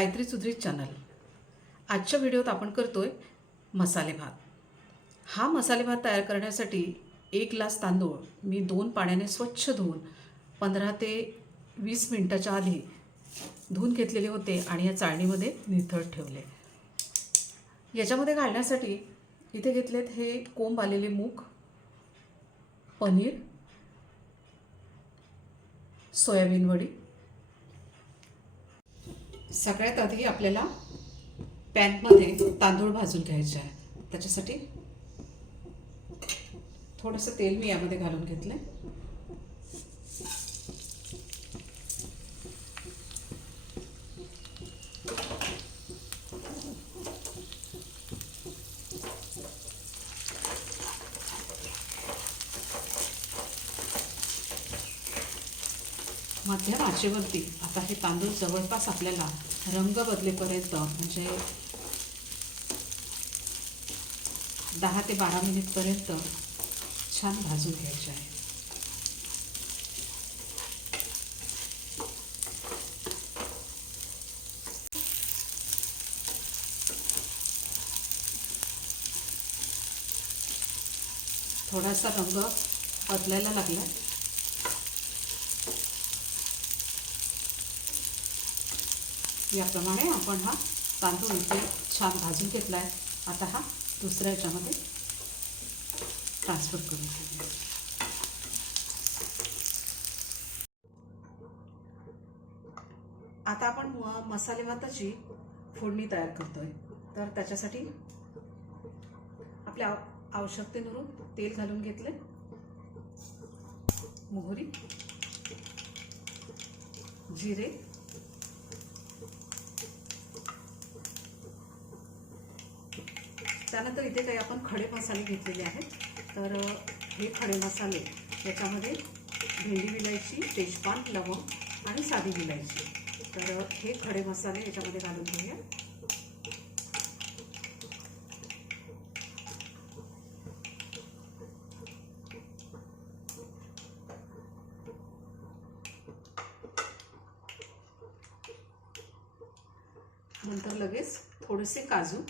Gayatri Sudhir channel. आजच्या व्हिडिओत आपण करतोय मसाले भात. हा मसाले भात तयार करण्यासाठी एक ग्लास तांदूळ मी दोन पाण्याने स्वच्छ धुवून पंधरा ते वीस मिनटाच्या आधी धुवून घेतलेले होते आणि या चाळणीमध्ये निथळत ठेवले. याच्यामध्ये घालण्यासाठी इथे घेतलेत हे कोंब आलेले मूग पनीर सोयाबीन वडी सगळ्यात आधी आपल्याला पॅनमध्ये तांदूळ भाजून घ्यायचे आहे. त्याच्यासाठी थोडंसं तेल मी यामध्ये घालून घेतलं मध्यम आचेवरती आता हे तांदूळ जवळपास आपल्याला रंग बदलेपर्यंत म्हणजे दहा ते बारा मिनिटपर्यंत छान भाजून घ्यायचे आहे. थोडासा रंग बदलायला लागला. याप्रमाणे आपण हा तांदूळ इथे छान भाजून घेतला आहे आता हा दुसऱ्या याच्यामध्ये ट्रान्सफर करून घेऊया. आता आपण म- मसाले भाताची फोडणी तयार करतोय. तर त्याच्यासाठी आपल्या आवश्यकतेनुरून आवश्यकतेनुरूप तेल घालून घेतले. मोहरी जिरे त्यानंतर इथे काही आपण खडे मसाले घेतलेले आहेत. तर हे खडे मसाले याच्यामध्ये भेंडी विलायची तेजपान लवंग आणि साधी विलायची. तर हे खडे मसाले याच्यामध्ये घालून घेऊया. नंतर लगेच थोडेसे काजू.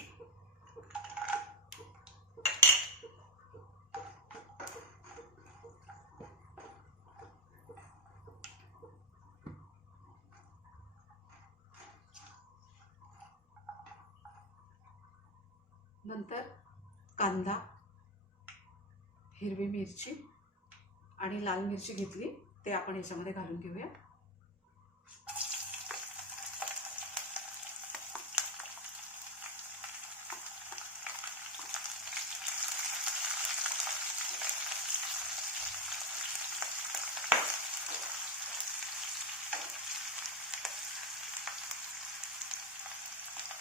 नंतर कांदा हिरवी मिरची आणि लाल मिरची घेतली. ते आपण याच्यामध्ये घालून घेऊया.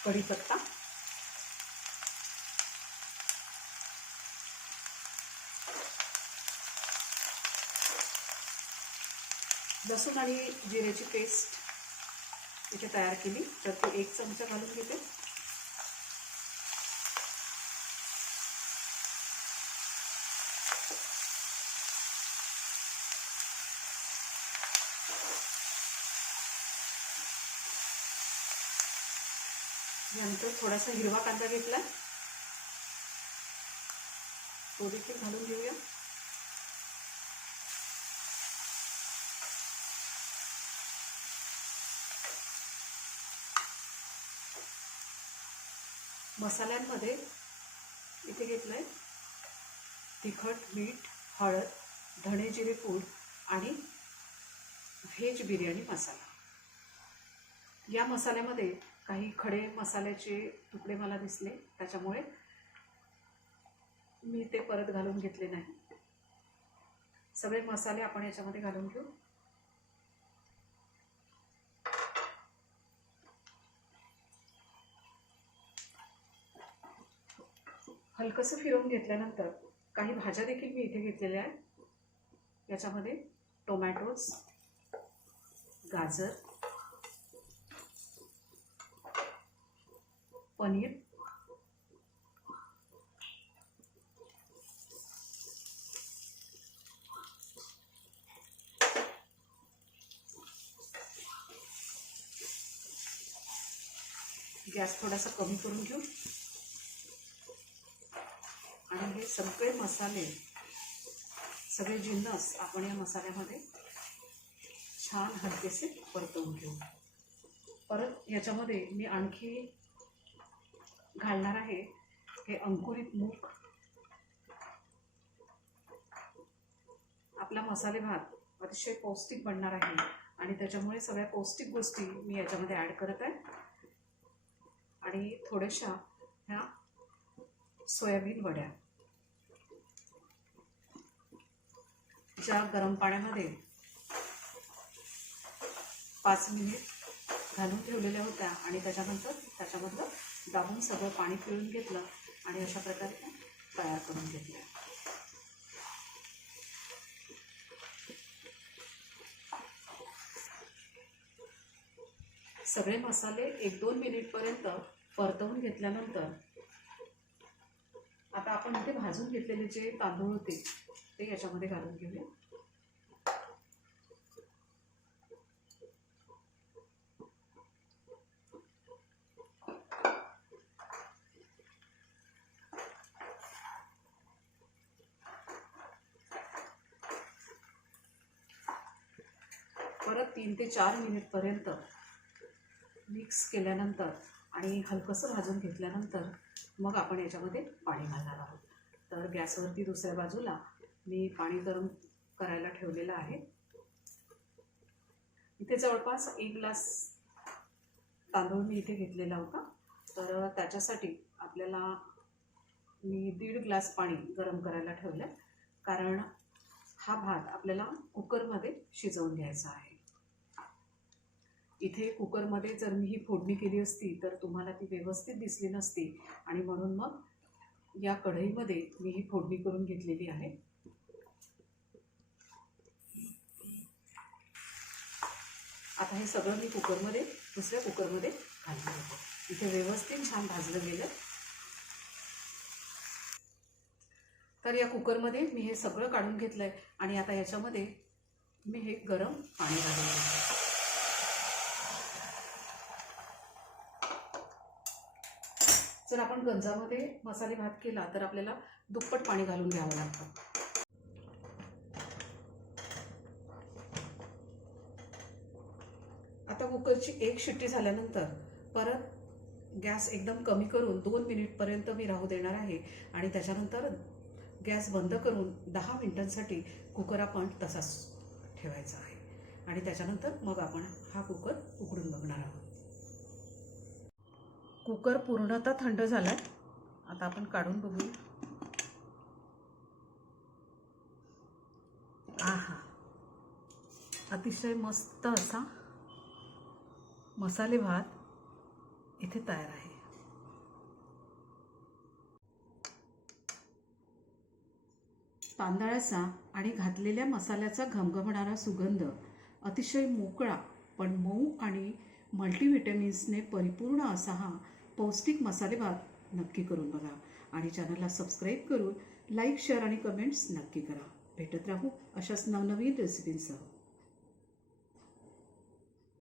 कढीपत्ता. लसूण आणि जिऱ्याची पेस्ट इथे तयार केली. तर ती एक चमचा घालून घेते. नंतर थोडासा हिरवा कांदा घेतला. तो देखील घालून घेऊया. मसाल्यांमध्ये इथे घेतलं आहे तिखट मीठ हळद धणे जिरे पूड आणि व्हेज बिर्याणी मसाला. या मसाल्यामध्ये काही खडे मसाल्याचे तुकडे मला दिसले त्याच्यामुळे मी ते परत घालून घेतले नाही. सगळे मसाले आपण याच्यामध्ये घालून घेऊ. हलकंसं फिरवून घेतल्यानंतर काही भाज्या देखील मी इथे घेतलेल्या आहेत. याच्यामध्ये टोमॅटोज गाजर पनीर गॅस थोडासा कमी करून घेऊ. आणि हे सगळे मसाले सगळे जिन्नस आपण या मसाल्यामध्ये छान हलकेसे परतवून घेऊ. परत याच्यामध्ये मी आणखी घालणार आहे हे अंकुरित मूग. आपला मसाले भात अतिशय पौष्टिक बनणार आहे आणि त्याच्यामुळे सगळ्या पौष्टिक गोष्टी मी याच्यामध्ये ॲड करत आहे. आणि थोड्याशा ह्या सोयाबीन वड्या. ज्या गरम पाण्यामध्ये पाच मिनिट घालून ठेवलेल्या होत्या आणि त्याच्यानंतर त्याच्यामधलं दाबून सगळं पाणी पिळून घेतलं आणि अशा प्रकारे तयार करून घेतल्या. सगळे मसाले एक दोन मिनिटपर्यंत परतवून घेतल्यानंतर आपण ते भाजून घेतलेले जे तांदूळ होते ते याच्यामध्ये घालून घेऊया. परत तीन ते चार मिनिटपर्यंत मिक्स केल्यानंतर आणि हलकंसं भाजून घेतल्यानंतर मग आपण याच्यामध्ये पाणी घालणार आहोत. तर गॅसवरती दुसऱ्या बाजूला मी पाणी गरम करायला ठेवलेलं आहे. इथे जवळपास एक ग्लास तांदूळ मी इथे घेतलेला होता. तर त्याच्यासाठी आपल्याला मी दीड ग्लास पाणी गरम करायला ठेवलं कारण हा भात आपल्याला कुकरमध्ये शिजवून घ्यायचा आहे. इथे कुकरमध्ये जर मी ही फोडणी केली असती तर तुम्हाला ती व्यवस्थित दिसली नसती. आणि म्हणून मग या कढईमध्ये मी ही फोडणी करून घेतलेली आहे. आता हे सगळं मी कुकरमध्ये दुसऱ्या कुकरमध्ये घालून घेते इथे व्यवस्थित छान भाजलं गेलं. तर या कुकरमध्ये मी हे सगळं काढून घेतलं आहे आणि आता याच्यामध्ये मी हे गरम पाणी घालून घेते जर आपण गंजामध्ये मसाले भात केला तर आपल्याला दुप्पट पाणी घालून घ्यावं लागतं. आता कुकरची एक शिट्टी झाल्यानंतर परत गॅस एकदम कमी करून दोन मिनिटपर्यंत मी राहू देणार आहे आणि त्याच्यानंतर गॅस बंद करून दहा मिनिटांसाठी कुकर आपण तसाच ठेवायचा आहे. आणि त्याच्यानंतर मग आपण हा कुकर उघडून बघणार आहोत. कुकर पूर्णतः थंड झाला आहे आता आपण काढून बघूया आहा. अतिशय मस्त असा मसाले भात इथे तयार आहे. तांदळाचा आणि घातलेल्या मसाल्याचा घमघमणारा सुगंध अतिशय मोकळा पण मऊ आणि मल्टीव्हिटॅमिन्सने परिपूर्ण असा हा पौष्टिक मसाले भात नक्की करून बघा. आणि चॅनलला सबस्क्राईब करून लाईक शेअर आणि कमेंट्स नक्की करा. भेटत राहू अशाच नवनवीन रेसिपींसह